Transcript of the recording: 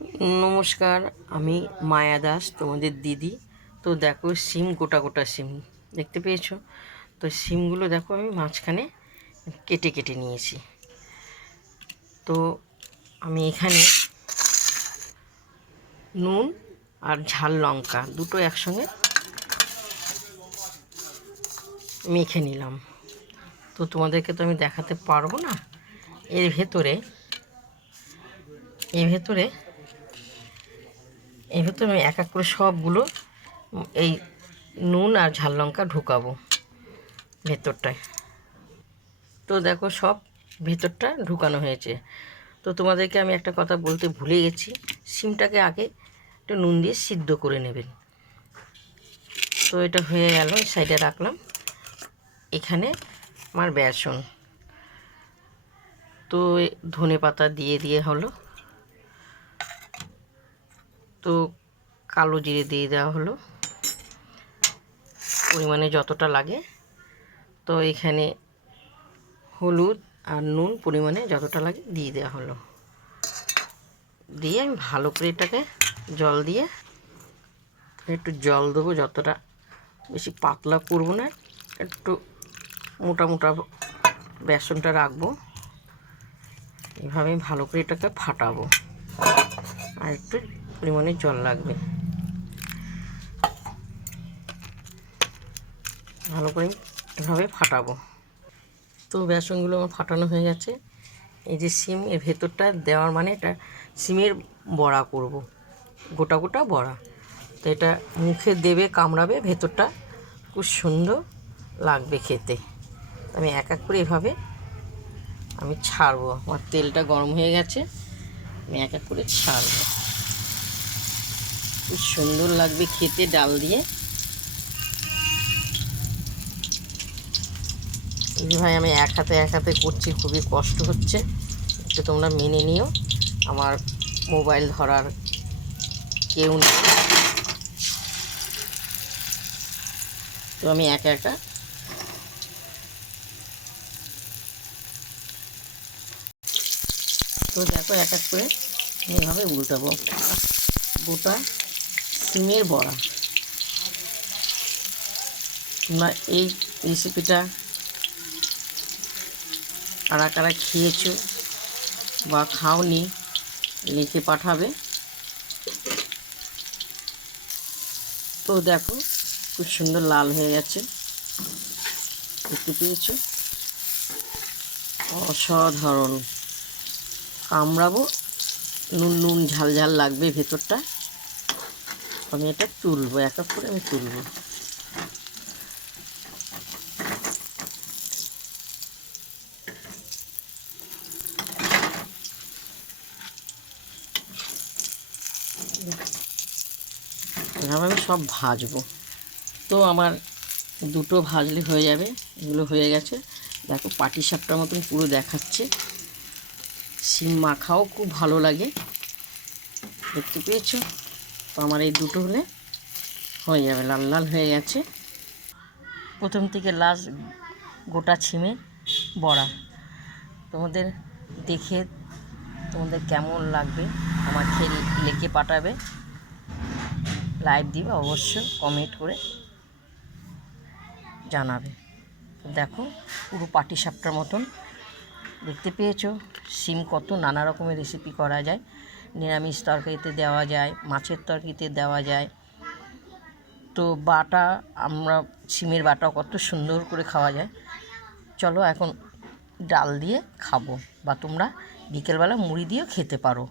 নমস্কার, আমি মায়া দাস, তোমাদের দিদি। তো দেখো, সিম গোটা গোটা সিম দেখতে পেয়েছো? তো সিমগুলো দেখো আমি মাঝখানে কেটে কেটে নিয়েছি। তো আমি এখানে নুন আর ঝাল লঙ্কা দুটো একসঙ্গে মেখে নিলাম। তো তোমাদেরকে তো আমি দেখাতে পারবো না। এর ভেতরে আমি এক এক করে সবগুলো এই নুন আর ঝাল লঙ্কা ঢুকাবো ভেতরটায়। তো দেখো, সব ভেতরটা ঢুকানো হয়েছে। তো তোমাদেরকে আমি একটা কথা বলতে ভুলে গেছি, সিমটাকে আগে একটু নুন দিয়ে সিদ্ধ করে নেবেন। তো এটা হয়ে গেল, সাইডে রাখলাম। এখানে আমার বেসন, তো ধনে পাতা দিয়ে হলো, তো কালো জিরে দিয়ে দেওয়া হলো পরিমাণে যতটা লাগে। তো এখানে হলুদ আর নুন পরিমাণে যতটা লাগে দিয়ে দেওয়া হলো। দিয়ে আমি ভালো করে এটাকে জল দিয়ে একটু জল দেবো, যতটা, বেশি পাতলা করবো না, একটু মোটা মোটা বেসনটা রাখবো। এভাবে ভালো করে এটাকে ফাটাবো, আর একটু পরিমাণে জল লাগবে। ভালো করে এভাবে ফাটাবো। তো বেসনগুলো আমার ফাটানো হয়ে গেছে। এই যে সিম, এর ভেতরটা দেওয়ার মানে এটা সিমের বড়া করব, গোটা গোটা বড়া। তো এটা মুখে দেবে, কামড়াবে, ভেতরটা খুব সুন্দর লাগবে খেতে। আমি এক এক করে এভাবে আমি ছাড়বো। আমার তেলটা গরম হয়ে গেছে, আমি এক এক করে ছাড়বো। খুব সুন্দর লাগবে খেতে ডাল দিয়ে। ভাই, আমি এক হাতে করছি, খুবই কষ্ট হচ্ছে, একটু তোমরা মেনে নিও। আমার মোবাইল ধরার কেউ নেই, তো আমি একা একা তো দেখো, এক এক করে এইভাবে উল্টাবো। গোটা সিমের বড়া। তোমরা এই রেসিপিটা কারা কারা খেয়েছো বা খাওনি লিখে পাঠাবে। তো দেখো, খুব সুন্দর লাল হয়ে গেছে, দেখতে পেয়েছো? অসাধারণ। কামড়াবো, নুন নুন ঝাল ঝাল লাগবে ভেতরটা। আমি এটা তুলবো, এক এক করে আমি তুলবো। এভাবে আমি সব ভাজবো। তো আমার দুটো ভাজলে হয়ে যাবে। এগুলো হয়ে গেছে। দেখো, পাটিসাপটার মতন পুরো দেখাচ্ছে। সিম মাখাও খুব ভালো লাগে, দেখতে পেয়েছো? তো আমার এই দুটো হলে হয়ে যাবে, লাল লাল হয়ে গেছে। প্রথম থেকে লাস্ট গোটা সিমে বড়া। তোমাদের দেখে তোমাদের কেমন লাগবে আমাকে লিখে পাঠাবে, লাইভ দিবে, অবশ্য কমেন্ট করে জানাবে। দেখো, পুরো পাটিসাপটার মতন দেখতে পেয়েছো? সিম কত নানা রকমের রেসিপি করা যায়। নিরামিষ তরকারিতে দেওয়া যায়, মাছের তরকারিতে দেওয়া যায়। তো বাটা, আমরা সিমের বাটাও কত সুন্দর করে খাওয়া যায়। চলো এখন ডাল দিয়ে খাবো, বা তোমরা বিকেলবেলা মুড়ি দিয়েও খেতে পারো।